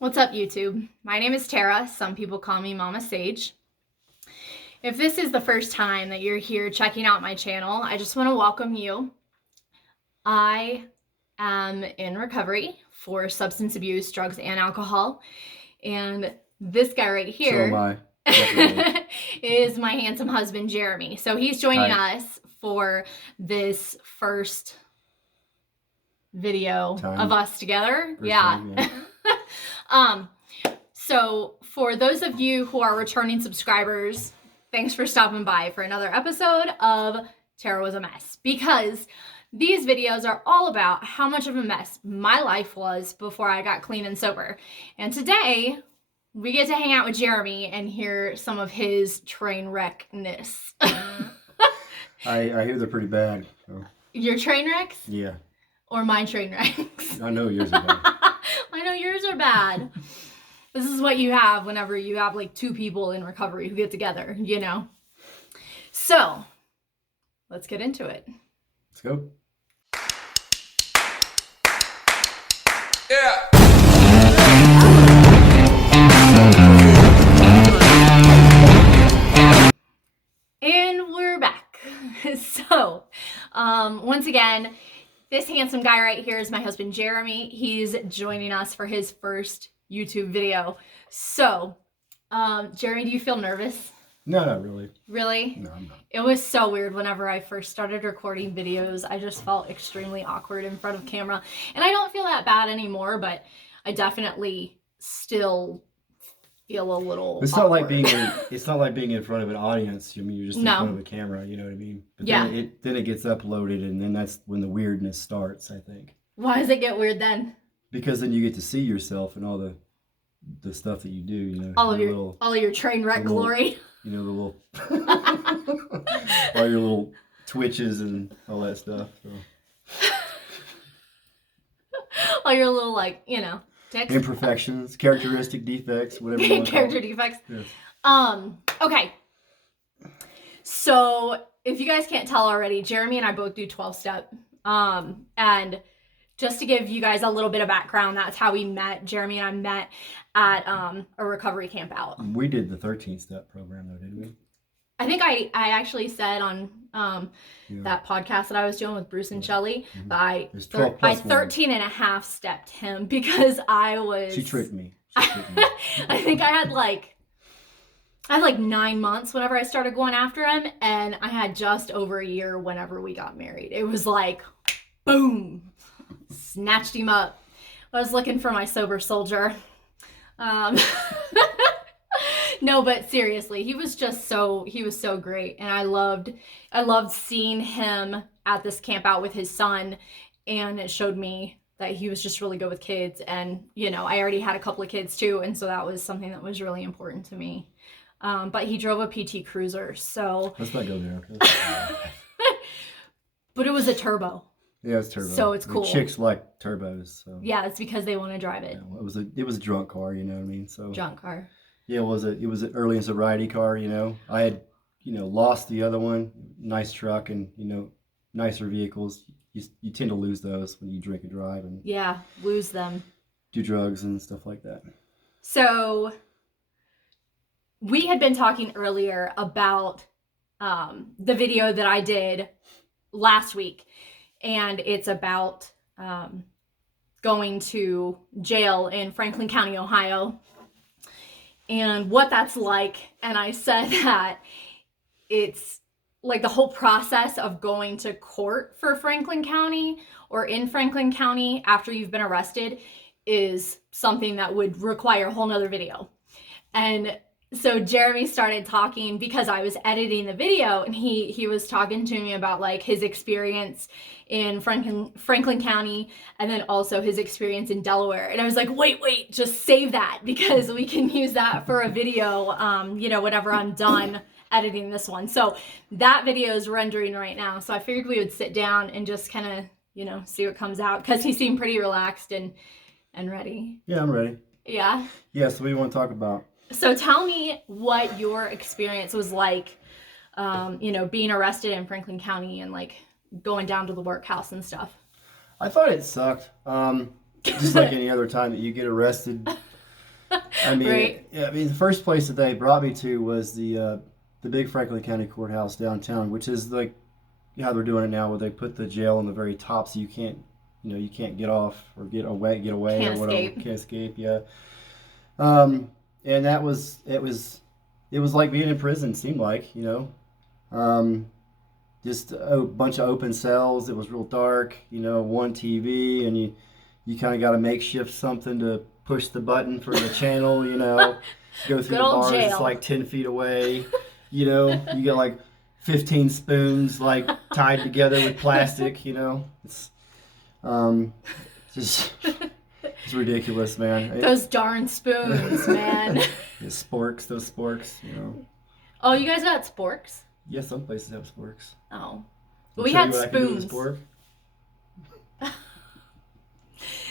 What's up, YouTube? My name is Tara. Some people call me Mama Sage. If this is the first time that you're here checking out my channel, I just want to welcome you. I am in recovery for substance abuse, drugs, and alcohol. And this guy right here is my handsome husband, Jeremy. So he's joining us for this first video of us together. So for those of you who are returning subscribers, thanks for stopping by for another episode of Tara Was a Mess, because these videos are all about how much of a mess my life was before I got clean and sober. And today we get to hang out with Jeremy and hear some of his train wreckness. I hear they're pretty bad. So. Your train wrecks? Yeah. Or my train wrecks? I know yours are bad. I know yours are bad. This is what you have whenever you have like two people in recovery who get together, you know? So, let's get into it. Let's go. Yeah. And we're back. So, once again, this handsome guy right here is my husband, Jeremy. He's joining us for his first YouTube video. So, Jeremy, do you feel nervous? No, not really. Really? No, I'm not. It was so weird whenever I first started recording videos. I just felt extremely awkward in front of camera. And I don't feel that bad anymore, but I definitely still feel a little It's awkward. not like being in front of an audience. I mean, you're just in front of a camera, you know what I mean? But then it gets uploaded, and then that's when the weirdness starts, I think. Why does it get weird then? Because then you get to see yourself and all the stuff that you do, you know. All of your train wreck glory. You know, the little all your little twitches and all that stuff. So. All your little, like, you know, ticks. Imperfections, characteristic defects, whatever you want to call Character it. defects. Yes. Okay. So, if you guys can't tell already, Jeremy and I both do 12-step. And just to give you guys a little bit of background, that's how we met. Jeremy and I met at a recovery camp out. We did the 13-step program, though, didn't we? I think I actually said on that podcast that I was doing with Bruce and Shelley that I 13 and a half stepped him because I was... She tricked me. I think I had like 9 months whenever I started going after him, and I had just over a year whenever we got married. It was like, boom, snatched him up. I was looking for my sober soldier. No, but seriously, he was so great, and I loved seeing him at this camp out with his son, and it showed me that he was just really good with kids. And, you know, I already had a couple of kids too, and so that was something that was really important to me. But he drove a PT Cruiser, so... Let's not go there. But it was a turbo. Yeah, it's turbo. So it's cool. Chicks like turbos. So. Yeah, it's because they want to drive it. Yeah, it was a drunk car, you know what I mean? So. Drunk car. Yeah, it was an early in sobriety car, you know. I had, lost the other one. Nice truck and, nicer vehicles. You tend to lose those when you drink and drive and lose them. Do drugs and stuff like that. So we had been talking earlier about the video that I did last week, and it's about going to jail in Franklin County, Ohio, and what that's like. And I said that it's like the whole process of going to court for Franklin County or in Franklin County after you've been arrested is something that would require a whole nother video. And so Jeremy started talking because I was editing the video, and he was talking to me about like his experience in Franklin County, and then also his experience in Delaware. And I was like, wait, just save that because we can use that for a video, whenever I'm done editing this one. So that video is rendering right now. So I figured we would sit down and just kind of, see what comes out, because he seemed pretty relaxed and ready. Yeah, I'm ready. Yeah? Yeah, so what do you want to talk about? So tell me what your experience was like, being arrested in Franklin County and like going down to the workhouse and stuff. I thought it sucked. Just like any other time that you get arrested, I mean, Right? the first place that they brought me to was the big Franklin County Courthouse downtown, which is like how they're doing it now, where they put the jail on the very top, so you can't, you can't get off or get away Can't or whatever. escape. Can't escape. Yeah. And it was like being in prison. Seemed like, just a bunch of open cells. It was real dark. One TV, and you kind of got to makeshift something to push the button for the channel. Go through Good the old bars. jail. It's like 10 feet away. You got like 15 spoons like tied together with plastic. It's just it's ridiculous, man. Those darn spoons, man. Those sporks. Oh, you guys got sporks? Yeah, some places have sporks. Oh. I'm We sure had what I can do with a spoons. spork.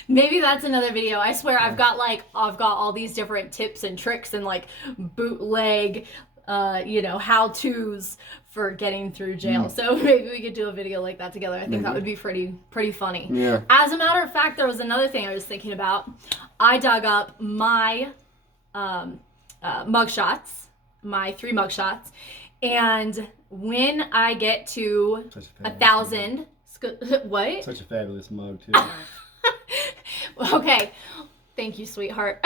Maybe that's another video. I swear I've got all these different tips and tricks and like bootleg how-tos for getting through jail. So maybe we could do a video like that together. I think that would be pretty funny. Yeah. As a matter of fact, there was another thing I was thinking about. I dug up my mugshots, my 3 mugshots, and when I get to 1,000, what? Such a fabulous mug too. Okay. Thank you, sweetheart.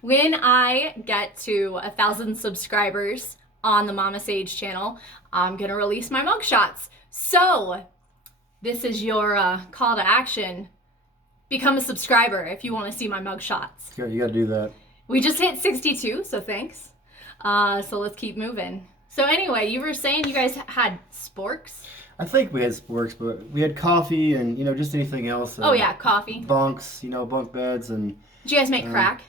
When I get to 1,000 subscribers on the Mama Sage channel, I'm going to release my mugshots. So this is your call to action. Become a subscriber if you want to see my mugshots. Yeah, you got to do that. We just hit 62, so thanks. So let's keep moving. So anyway, you were saying you guys had sporks? I think we had sporks, but we had coffee and just anything else. Oh yeah, coffee. Bunks, bunk beds and. Did you guys make crack?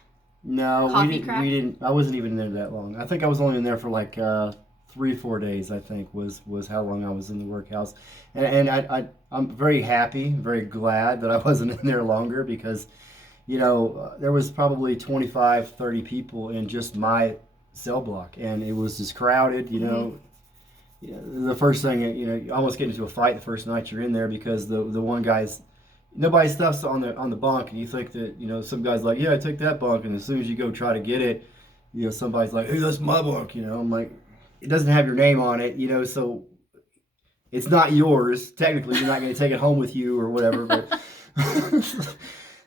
No, Coffee crack? we didn't. I wasn't even in there that long. I think I was only in there for like 3-4 days. I think was how long I was in the workhouse, and I'm very happy, very glad that I wasn't in there longer because, there was probably 25-30 people in just my cell block, and it was just crowded. The first thing, you almost get into a fight the first night you're in there because the one guy's. Nobody's stuff's on the bunk, and you think that some guy's like, yeah, I took that bunk, and as soon as you go try to get it, somebody's like, hey, that's my bunk. I'm like, it doesn't have your name on it, so it's not yours. Technically, you're not going to take it home with you or whatever. But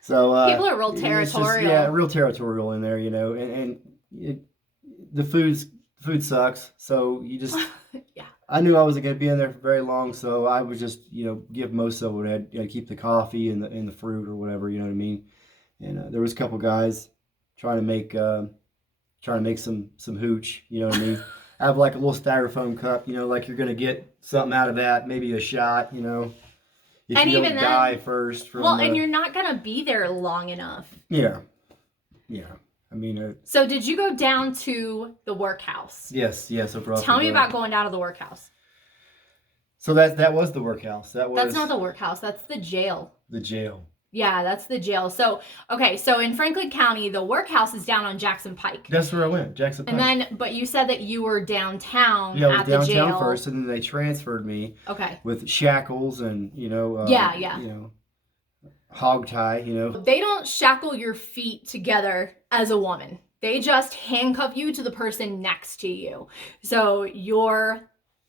so people are real territorial. Real territorial in there, the food sucks, so you just. Yeah. I knew I wasn't going to be in there for very long, so I would just, give most of it. I'd keep the coffee and the fruit or whatever, you know what I mean. And there was a couple guys trying to make some hooch, you know what I mean. I have like a little styrofoam cup, like you're going to get something out of that, maybe a shot, if and you even don't die first. And you're not going to be there long enough. Yeah. I mean, so did you go down to the workhouse? Yes. Tell me about going down to the workhouse. So that was the workhouse. That's not the workhouse. That's the jail. The jail. Yeah, that's the jail. So, okay, so in Franklin County, the workhouse is down on Jackson Pike. That's where I went, Jackson Pike. And then, but you said that you were downtown at the jail. Yeah, I was downtown jail. first, and then they transferred me. Okay. With shackles and, hog tie, They don't shackle your feet together as a woman. They just handcuff you to the person next to you. So you're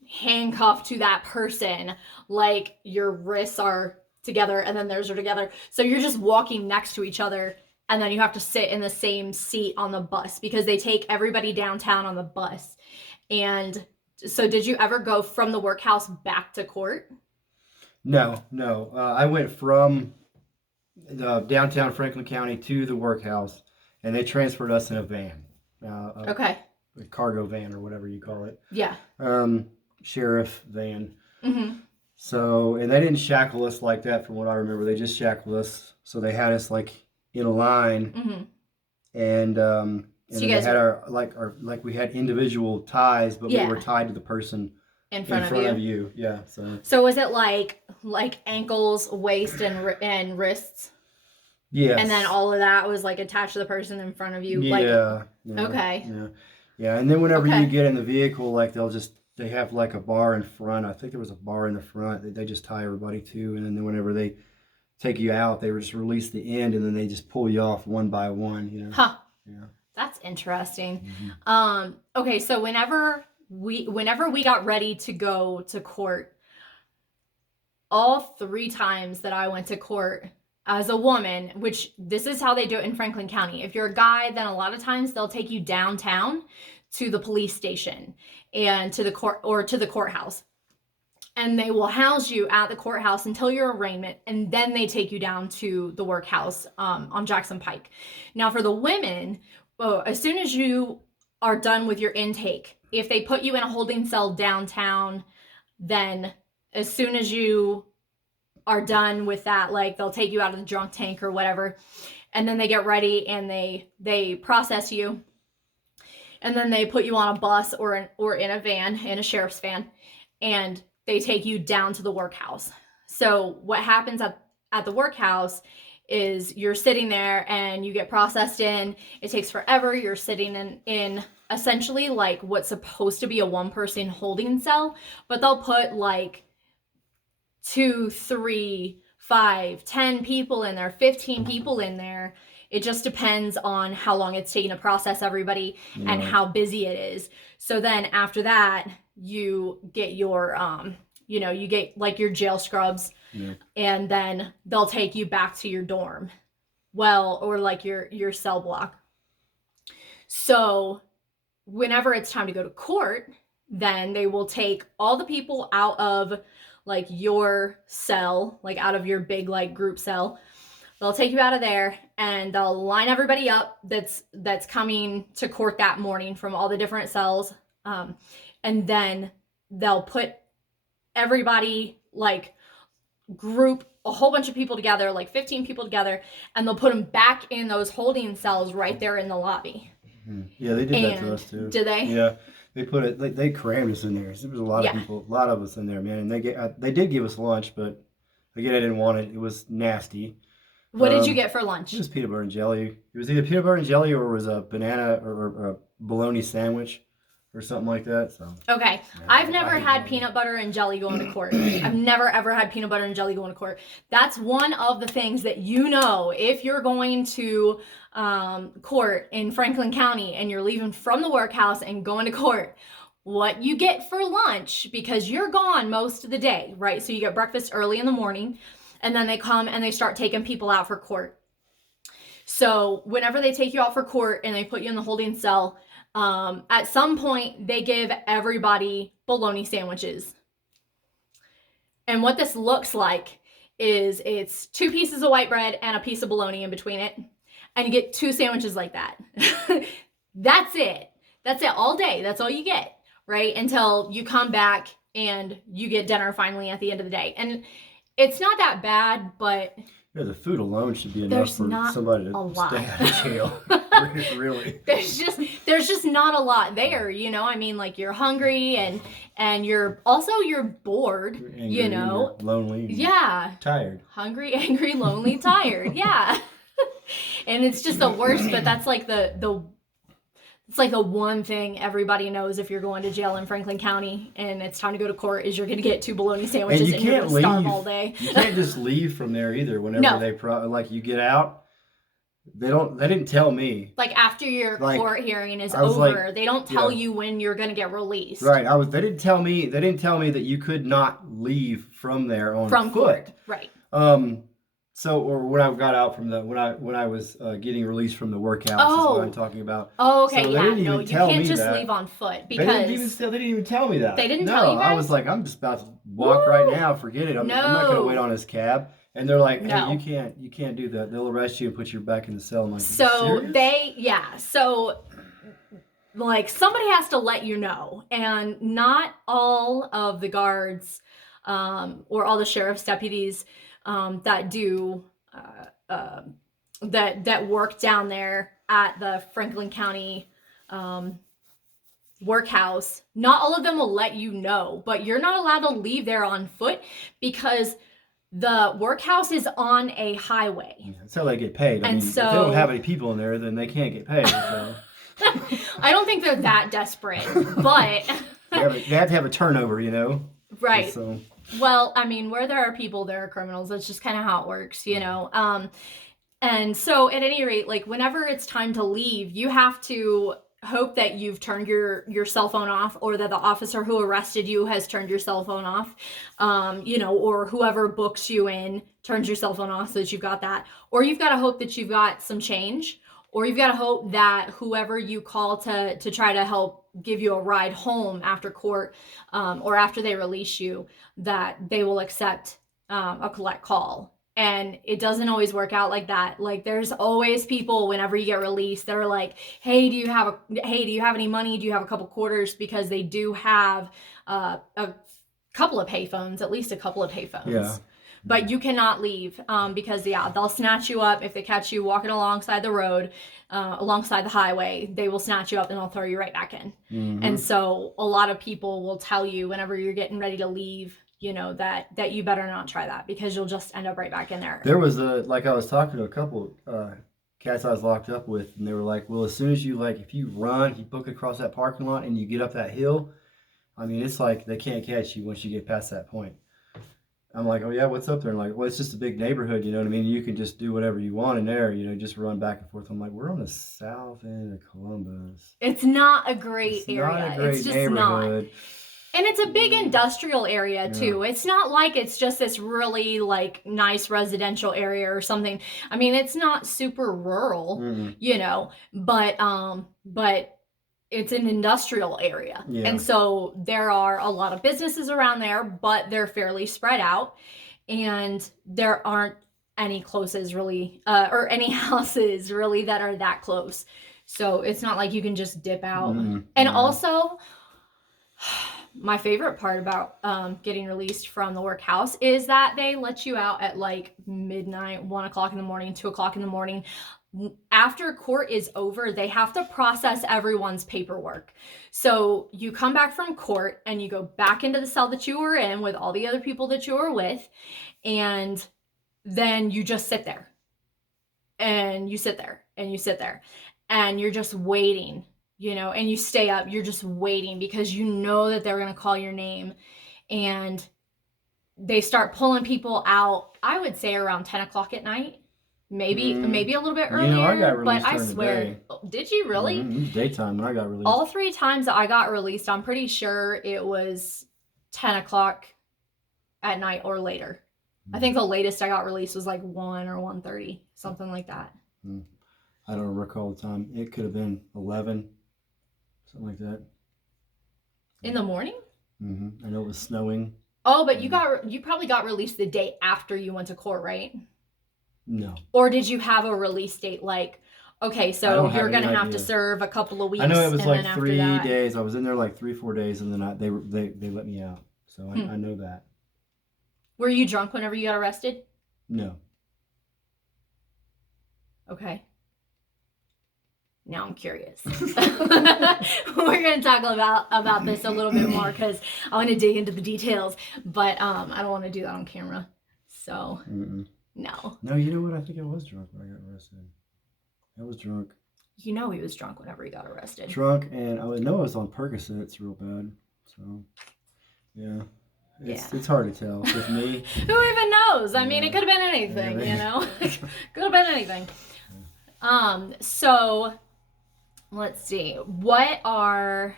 handcuffed to that person like your wrists are together and then theirs are together. So you're just walking next to each other, and then you have to sit in the same seat on the bus because they take everybody downtown on the bus. And so did you ever go from the workhouse back to court? No. I went from downtown Franklin County to the workhouse, and they transferred us in a van. Okay. A cargo van or whatever you call it. Yeah. Sheriff van. Mm-hmm. So, and they didn't shackle us like that from what I remember. They just shackled us. So they had us like in a line. Mm-hmm. And so then they had our we had individual ties, but we were tied to the person in front of you. Yeah. So was it like ankles, waist, and wrists? Yes. And then all of that was like attached to the person in front of you. Yeah. Okay. Yeah. And then whenever you get in the vehicle, like they have like a bar in front. I think there was a bar in the front that they just tie everybody to, and then whenever they take you out, they just release the end, and then they just pull you off one by one. Huh. Yeah. That's interesting. Mm-hmm. Okay, so whenever we got ready to go to court, all 3 times that I went to court as a woman, which this is how they do it in Franklin County. If you're a guy, then a lot of times they'll take you downtown to the police station and to the court or to the courthouse. And they will house you at the courthouse until your arraignment, and then they take you down to the workhouse on Jackson Pike. Now, for the women, well, as soon as you are done with your intake, if they put you in a holding cell downtown, then as soon as you are done with that, like they'll take you out of the drunk tank or whatever, and then they get ready and they process you, and then they put you on a bus or in a van, in a sheriff's van, and they take you down to the workhouse. So what happens at the workhouse is you're sitting there and you get processed in. It takes forever. You're sitting in essentially like what's supposed to be a 1-person holding cell, but they'll put like 2, 3, 5, 10 people in there, 15 people in there. It just depends on how long it's taking to process everybody and how busy it is. So then after that, you get your, you get like your jail scrubs, and then they'll take you back to your dorm. Well, or like your cell block. So whenever it's time to go to court, then they will take all the people out of like your cell, like out of your big like group cell. They'll take you out of there and they'll line everybody up that's coming to court that morning from all the different cells. And then they'll put everybody, like group a whole bunch of people together, like 15 people together, and they'll put them back in those holding cells right there in the lobby. Yeah, they did that to us too. Did they? Yeah, they put it. They crammed us in there. There was a lot of people, a lot of us in there, man. And they did give us lunch, but again, I didn't want it. It was nasty. What did you get for lunch? It was peanut butter and jelly. It was either peanut butter and jelly or it was a banana or a bologna sandwich or something like that. So okay, yeah, I've never had peanut butter and jelly going to court. I've never ever had peanut butter and jelly going to court. That's one of the things that if you're going to court in Franklin County and you're leaving from the workhouse and going to court, what you get for lunch, because you're gone most of the day, right? So you get breakfast early in the morning, and then they come and they start taking people out for court. So whenever they take you out for court and they put you in the holding cell, at some point they give everybody bologna sandwiches. And what this looks like is it's 2 pieces of white bread and a piece of bologna in between it. And you get 2 sandwiches like that. That's it. That's it all day. That's all you get, right? Until you come back and you get dinner finally at the end of the day. And it's not that bad, but yeah, the food alone should be enough for somebody to stay out of jail. Really. There's just not a lot there, I mean, like you're hungry and you're bored, You're lonely. Yeah. Tired. Hungry, angry, lonely, tired. Yeah. And it's just the worst, but that's like it's like the one thing everybody knows if you're going to jail in Franklin County and it's time to go to court is you're going to get 2 bologna sandwiches and you're going to starve all day. You can't just leave from there either. Whenever you get out, they didn't tell me. Like after your court hearing is over, they don't tell you when you're going to get released. Right. They didn't tell me that you could not leave from there on foot. Court. Right. So, or when I got out from when I was getting released from the workhouse is what I'm talking about. Oh, okay, so you can't just leave on foot because they didn't even tell me that. They didn't tell you guys? I was like, I'm just about to walk right now. Forget it. I'm not going to wait on his cab. And they're like, hey, you can't do that. They'll arrest you and put you back in the cell. I'm like, so like somebody has to let you know, and not all of the guards or all the sheriff's deputies that do that work down there at the Franklin County workhouse, not all of them will let you know, but you're not allowed to leave there on foot because the workhouse is on a highway. Yeah, that's how they get paid. I mean, if they don't have any people in there, then they can't get paid. So. I don't think they're that desperate, but they have to have a turnover, Right. So. Well, I mean, where there are people, there are criminals. That's just kind of how it works, And so at any rate, like whenever it's time to leave, you have to hope that you've turned your cell phone off, or that the officer who arrested you has turned your cell phone off, or whoever books you in turns your cell phone off so that you've got that. Or you've got to hope that you've got some change, or you've got to hope that whoever you call to try to help give you a ride home after court, or after they release you, that they will accept a collect call. And it doesn't always work out like that. Like there's always people whenever you get released that are like, hey, do you have any money? Do you have a couple quarters? Because they do have a couple of payphones, at least a couple of payphones. Yeah. But you cannot leave, because they'll snatch you up if they catch you walking alongside the road, alongside the highway. They will snatch you up and they'll throw you right back in. Mm-hmm. And so a lot of people will tell you whenever you're getting ready to leave, that you better not try that, because you'll just end up right back in there. There was like I was talking to a couple cats I was locked up with, and they were like, well, as soon as you if you book across that parking lot and you get up that hill, I mean, it's like they can't catch you once you get past that point. I'm like, oh yeah, what's up there? And like, well, it's just a big neighborhood, you know what I mean? You can just do whatever you want in there, just run back and forth. I'm like, we're on the south end of Columbus. It's not a great area. Not a great it's just neighborhood. not. And it's a big industrial area too. It's not like it's just this really nice residential area or something. I mean, it's not super rural, but it's an industrial area. Yeah. And so there are a lot of businesses around there, but they're fairly spread out, and there aren't any closes really, or any houses really that are that close. So it's not like you can just dip out. And also, my favorite part about getting released from the workhouse is that they let you out at midnight, 1 o'clock in the morning, 2 o'clock in the morning. After court is over, they have to process everyone's paperwork. So you come back from court and you go back into the cell that you were in with all the other people that you were with, and then you just sit there. And you sit there and you sit there and you're just waiting. And you stay up, you're just waiting because you know that they're going to call your name, and they start pulling people out, I would say around 10 o'clock at night, maybe a little bit earlier, I got released, but I swear, did you really? It was daytime when I got released. All 3 times that I got released, I'm pretty sure it was 10 o'clock at night or later. I think the latest I got released was 1 or 1:30, something like that. I don't recall the time. It could have been 11. Something like that. In the morning? I know it was snowing. Oh, but you probably got released the day after you went to court, right? No. Or did you have a release date okay, so you're going to have to serve a couple of weeks? I know it was and 3 days. I was in there 3-4 days, and then they let me out. So I know that. Were you drunk whenever you got arrested? No. Okay. Now I'm curious. We're going to talk about this a little bit more because I want to dig into the details, but I don't want to do that on camera. So, no. No, you know what? I think I was drunk when I got arrested. I was drunk. He was drunk whenever he got arrested. Drunk, and I know I was on Percocets real bad. So, yeah. It's hard to tell with me. Who even knows? I mean, it could have been anything, Could have been anything. So... let's see. What are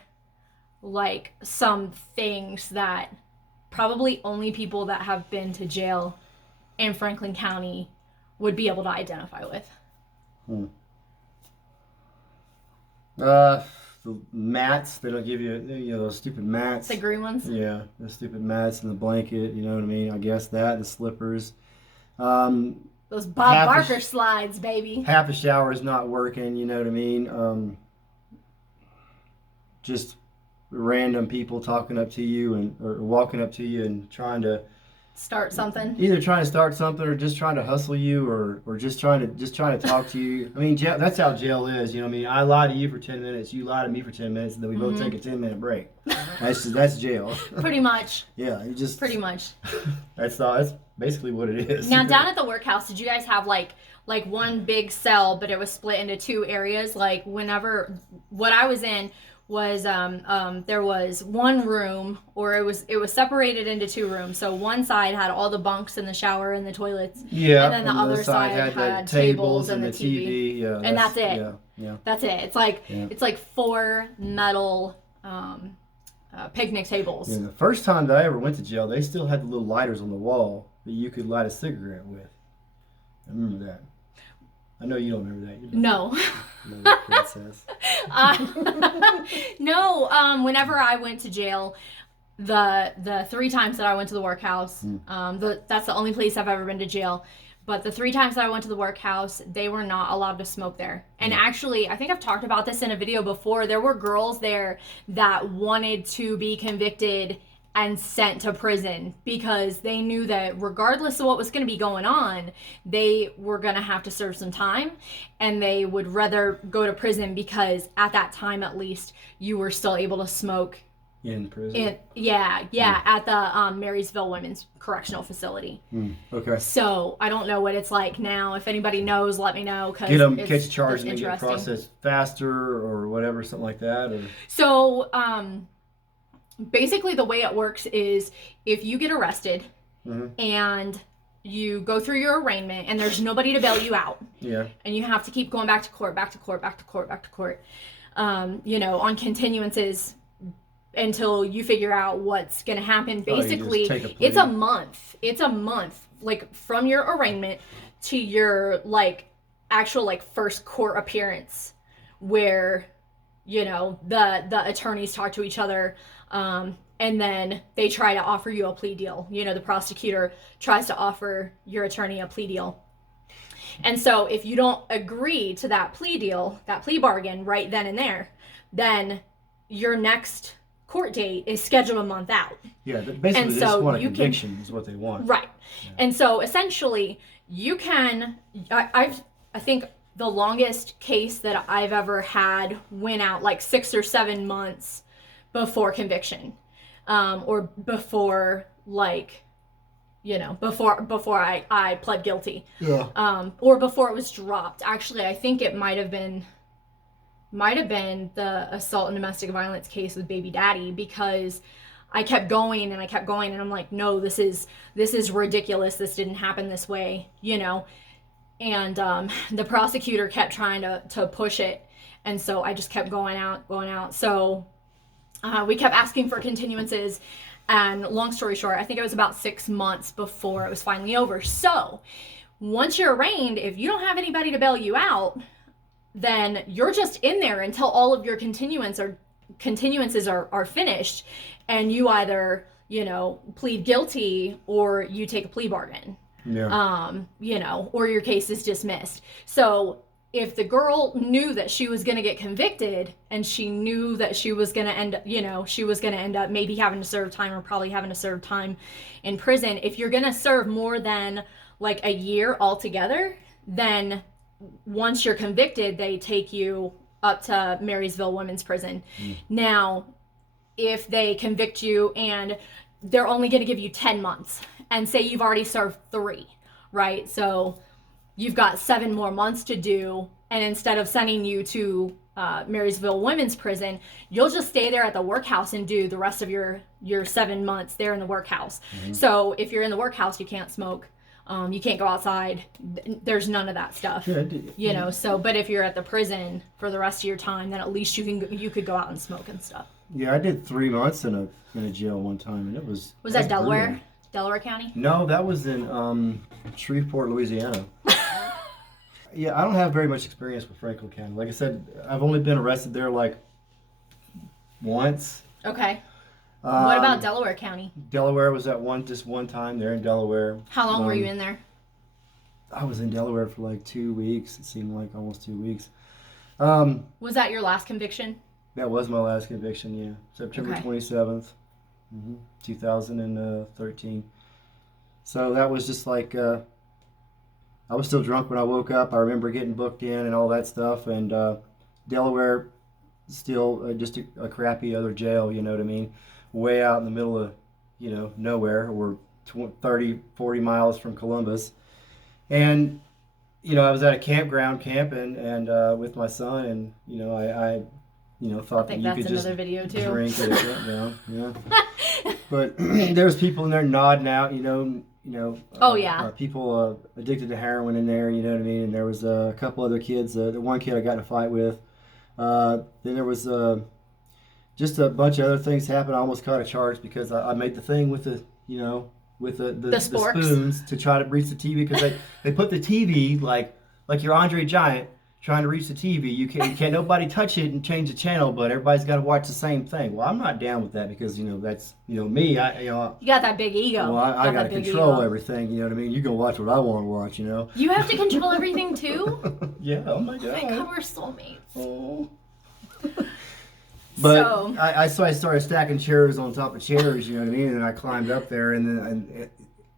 some things that probably only people that have been to jail in Franklin County would be able to identify with? The mats, they don't give you, those stupid mats. The green ones? Yeah, the stupid mats and the blanket, you know what I mean? I guess that, the slippers. Those Bob Barker slides, baby. Half a shower is not working, you know what I mean? Just random people talking up to you or walking up to you and trying to start something. Either trying to start something or just trying to hustle you or just trying to talk to you. I mean, that's how jail is. You know what I mean? I lie to you for 10 minutes, you lie to me for 10 minutes, and then we both take a 10-minute break. That's jail. Pretty much. Yeah, you just. Pretty much. That's basically what it is. Now, down at the workhouse, did you guys have one big cell, but it was split into 2 areas? Whenever what I was in was there was one room, or it was separated into two rooms. So one side had all the bunks and the shower and the toilets. Yeah. And then the other side had the tables and the TV. Yeah. And that's it. Yeah. Yeah. That's it. It's like four metal picnic tables. Yeah, the first time that I ever went to jail, they still had the little lighters on the wall that you could light a cigarette with. I remember that. I know you don't remember that. No. No, princess. No. Whenever I went to jail, the 3 times that I went to the workhouse, that's the only place I've ever been to jail. But the 3 times that I went to the workhouse, they were not allowed to smoke there. And actually, I think I've talked about this in a video before. There were girls there that wanted to be convicted and sent to prison because they knew that regardless of what was going to be going on, they were going to have to serve some time, and they would rather go to prison because at that time, at least, you were still able to smoke in prison. At the Marysville Women's Correctional Facility. Okay. So I don't know what it's like now. If anybody knows, let me know. Get them catch charged and get processed faster or whatever, something like that. Or so basically the way it works is if you get arrested and you go through your arraignment and there's nobody to bail you out. Yeah. And you have to keep going back to court, on continuances until you figure out what's going to happen. Basically, it's a month. It's a month, like from your arraignment to your actual first court appearance, where the attorneys talk to each other, and then they try to offer you a plea deal. The prosecutor tries to offer your attorney a plea deal. And so if you don't agree to that plea deal, that plea bargain right then and there, then your next court date is scheduled a month out. Yeah, basically they just want a conviction is what they want. Right. Yeah. And so essentially you can, I think the longest case that I've ever had went out 6 or 7 months before conviction, or before before I pled guilty. Yeah. Or before it was dropped. Actually, I think it might have been the assault and domestic violence case with baby daddy, because I kept going and I'm like, no, this is ridiculous. This didn't happen this way, and the prosecutor kept trying to push it. And so I just kept going out. So we kept asking for continuances. And long story short, I think it was about 6 months before it was finally over. So once you're arraigned, if you don't have anybody to bail you out, then you're just in there until all of your continuances are finished, and you either, plead guilty or you take a plea bargain. Yeah. Or your case is dismissed. So if the girl knew that she was going to get convicted, and she knew that she was going to end up maybe having to serve time, or probably having to serve time in prison, if you're going to serve more than a year altogether, then once you're convicted, they take you up to Marysville Women's Prison. Now, if they convict you and they're only going to give you 10 months, and say you've already served 3, right? So you've got 7 more months to do, and instead of sending you to Marysville Women's Prison, you'll just stay there at the workhouse and do the rest of your 7 months there in the workhouse. So if you're in the workhouse, you can't smoke. You can't go outside. There's none of that stuff. Yeah, So, but if you're at the prison for the rest of your time, then at least you could go out and smoke and stuff. Yeah, I did 3 months in a jail one time, and it was. Was that Delaware? Brutal. Delaware County? No, that was in Shreveport, Louisiana. Yeah, I don't have very much experience with Franklin County. Like I said, I've only been arrested there once. Okay. What about Delaware County? Delaware was just one time there in Delaware. How long were you in there? I was in Delaware for 2 weeks. It seemed like almost 2 weeks. Was that your last conviction? That was my last conviction, yeah. September 27th, 2013. So that was just I was still drunk when I woke up. I remember getting booked in and all that stuff. And Delaware, still just a crappy other jail, you know what I mean? Way out in the middle of, nowhere. We're 30, 40 miles from Columbus. And, I was at a campground camping and with my son, and, I thought I think that that's you could just another video too. drink it. Yeah. But there's people in there nodding out, Oh, yeah. people addicted to heroin in there, you know what I mean? And there was a couple other kids. The one kid I got in a fight with. Then there was just a bunch of other things happened. I almost caught a charge because I made the thing with with the sporks. spoons to try to reach the TV, because they put the TV like you're Andre Giant trying to reach the TV. You can't nobody touch it and change the channel, but everybody's got to watch the same thing. Well, I'm not down with that, because that's me. You got that big ego. Well, I got to control everything. You know what I mean? You go watch what I want to watch. You have to control everything too. Yeah. Oh my Oh God. my God, we're soulmates. Oh. But So I started stacking chairs on top of chairs, you know what I mean? And I climbed up there, and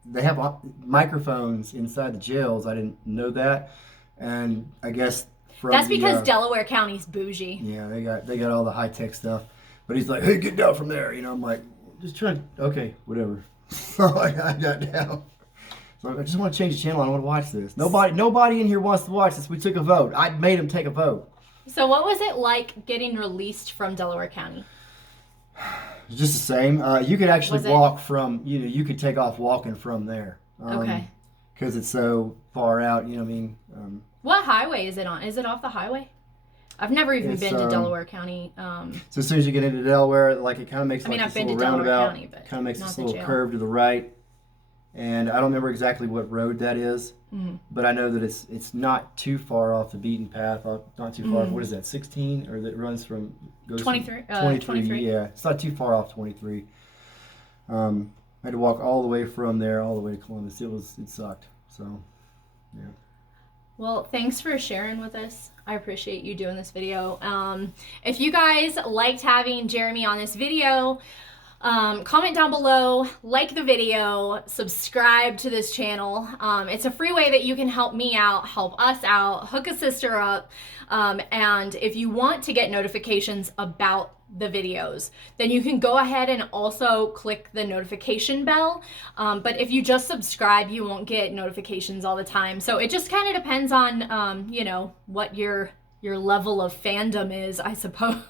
they have microphones inside the jails. I didn't know that, and I guess that's because Delaware County's bougie. Yeah, they got all the high tech stuff. But he's like, "Hey, get down from there," I'm like, just trying. Okay, whatever. So I got down. So I just want to change the channel. I don't want to watch this. Nobody in here wants to watch this. We took a vote. I made them take a vote. So what was it like getting released from Delaware County? It's just the same. You could actually walk from, you could take off walking from there. Okay. Because it's so far out, you know what I mean? What highway is it on? Is it off the highway? I've never even been to Delaware County. So as soon as you get into Delaware, it kind of makes I've this been little to Delaware roundabout. County, but kind of makes not this the little jail. curve to the right. And I don't remember exactly what road that is, but I know that it's not too far off the beaten path. Not too far. What is that? 16, or that runs goes 23. 23. Yeah, it's not too far off 23. I had to walk all the way from there all the way to Columbus. It sucked. So, yeah. Well, thanks for sharing with us. I appreciate you doing this video. If you guys liked having Jeremy on this video, comment down below, like the video, subscribe to this channel. It's a free way that you can help me out, help us out, hook a sister up. And if you want to get notifications about the videos, then you can go ahead and also click the notification bell. But if you just subscribe, you won't get notifications all the time. So it just kind of depends on, what your level of fandom is, I suppose.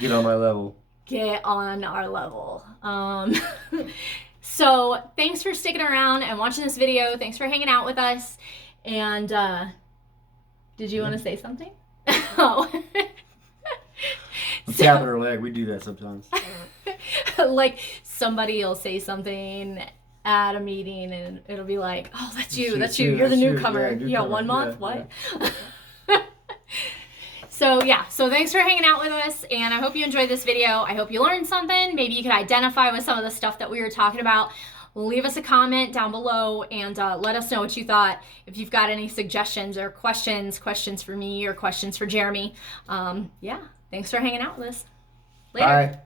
Get on my level. Get on our level. So thanks for sticking around and watching this video. Thanks for hanging out with us. And did you want to say something? Oh. I'm tapping her leg. We do that sometimes. Like somebody will say something at a meeting and it'll be like, "Oh, that's you. That's you. You're the newcomer. You got 1 month. What?" Yeah. So thanks for hanging out with us, and I hope you enjoyed this video. I hope you learned something. Maybe you could identify with some of the stuff that we were talking about. Leave us a comment down below and let us know what you thought. If you've got any suggestions or questions for me or questions for Jeremy. Thanks for hanging out with us. Later. Bye.